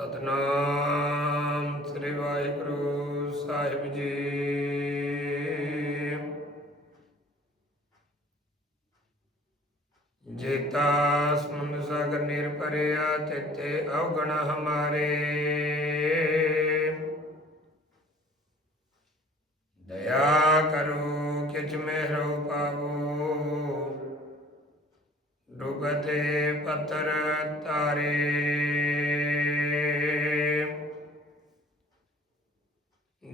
ਸਤਨਾਮ ਸ੍ਰੀ ਵਾਹਿਗੁਰੂ ਸਾਹਿਬ ਜੀ। ਜੇਤਾ ਸਮੁੰਦ ਸਾਗਰ ਨੀਰ ਭਰਿਆ ਤਿਤੇ ਅਵਗਣ ਹਮਾਰੇ। ਦਇਆ ਕਰੋ ਕਿਛ ਮਹਿਰੋ ਪਾਵੋ। ਡੁਬਤੇ ਪਤਰ ਤਾਰੇ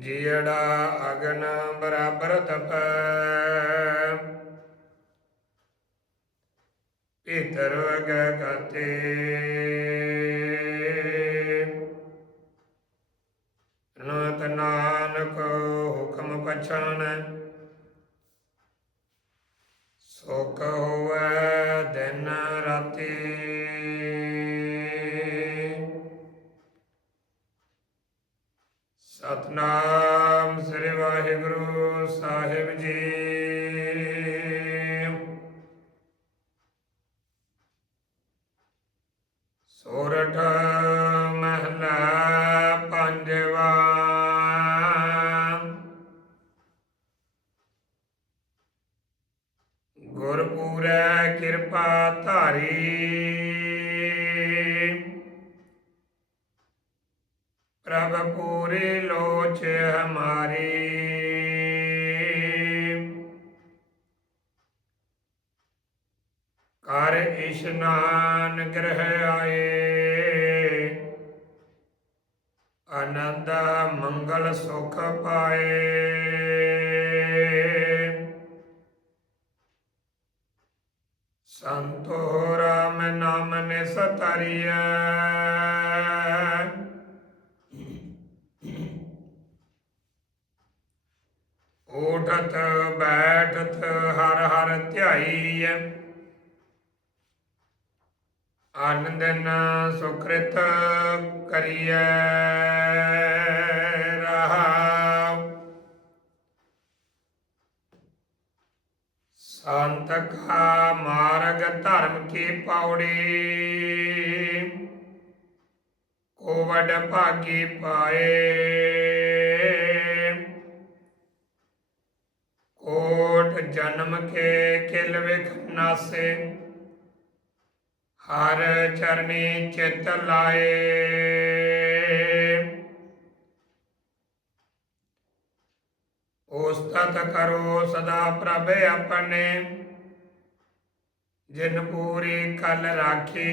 ਜੀੜਾ ਅਗਨ ਬਰਾਬਰ ਤਪ। ਭੀਤਰ ਵਗ ਗਤੇ ਨਤ ਨਾਨਕ ਹੁਕਮ ਪਛਾਨ ਸੁਖ ਹੋਵੇ ਸਤਨਾਮ ਸ੍ਰੀ ਵਾਹਿਗੁਰੂ ਸਾਹਿਬ ਜੀ। ਸੋਰਠ ਮਹਲਾ ਪੰਜਵਾ। ਗੁਰਪੂਰੈ ਕਿਰਪਾ ਧਾਰੀ। ਪ੍ਰਭ ਪੂਰੇ ਲੋਚ ਹਮਾਰੀ। ਕਰ ਇਸ਼ਨਾਨ ਗ੍ਰਹਿ ਆਏ। ਆਨੰਦ ਮੰਗਲ ਸੁਖ ਪਾਏ। ਸੰਤੋ ਰਾਮ ਨਾਮ ਨਿਸਤਰੀਐ। ਉਠਤ ਬੈਠਤ ਹਰ ਹਰ ਧਿਆਈ ਆਨੰਦਨ ਸੁਕ੍ਰਿਤ ਕਰੀਐ ਰਹਾਉ ਸੰਤ ਕਾ ਮਾਰਗ ਧਰਮ ਕੀ ਪੌੜੀ? ਕੋਵਡ ਭਾਗੀ ਪਾਏ। ਜਨਮ ਕੇ ਕਿਲ ਵਿਖ ਨਾਸੇ, ਹਰ ਚਰਨੀ ਚਿਤ ਲਾਏ। ਉਸਤਤ ਕਰੋ ਸਦਾ ਪ੍ਰਭ ਆਪਣੇ, ਜਿਨ ਪੂਰੀ ਕਲ ਰਾਖੀ।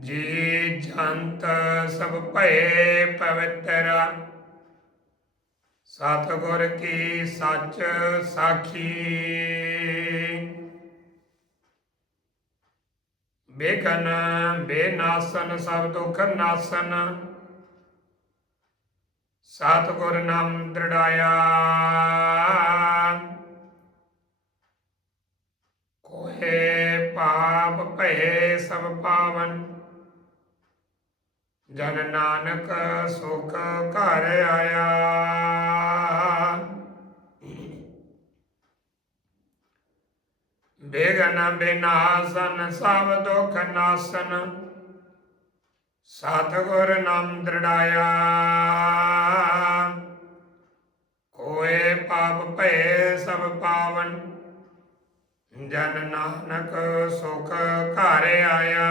ਜੀ ਜੰਤ ਸਭ ਭਏ ਪਵਿੱਤਰ ਸਤਿਗੁਰ ਕੀ ਸੱਚ ਸਾਖੀ। ਬੇਗਨ ਬੇਨਾਸਨ, ਸਭ ਦੁਖ ਨਾਸਨ। ਸਤਿਗੁਰ ਨਾਮ ਦ੍ਰਿੜਾਇਆ। ਕੋਹੇ ਪਾਪ ਭਏ ਸਭ ਪਾਵਨ। ਜਨ ਨਾਨਕ ਸੁਖ ਘਰ ਆਇਆ। ਬੇਗਨ ਬਿਨਾਸਨ, ਸਭ ਦੁਖ ਨਾਸਨ, ਸਤਿਗੁਰ ਨਾਮ ਦ੍ਰਿੜਾਇਆ। ਕੋਏ ਪਾਪ ਭਏ ਸਭ ਪਾਵਨ, ਜਨ ਨਾਨਕ ਸੁਖ ਘਰ ਆਇਆ।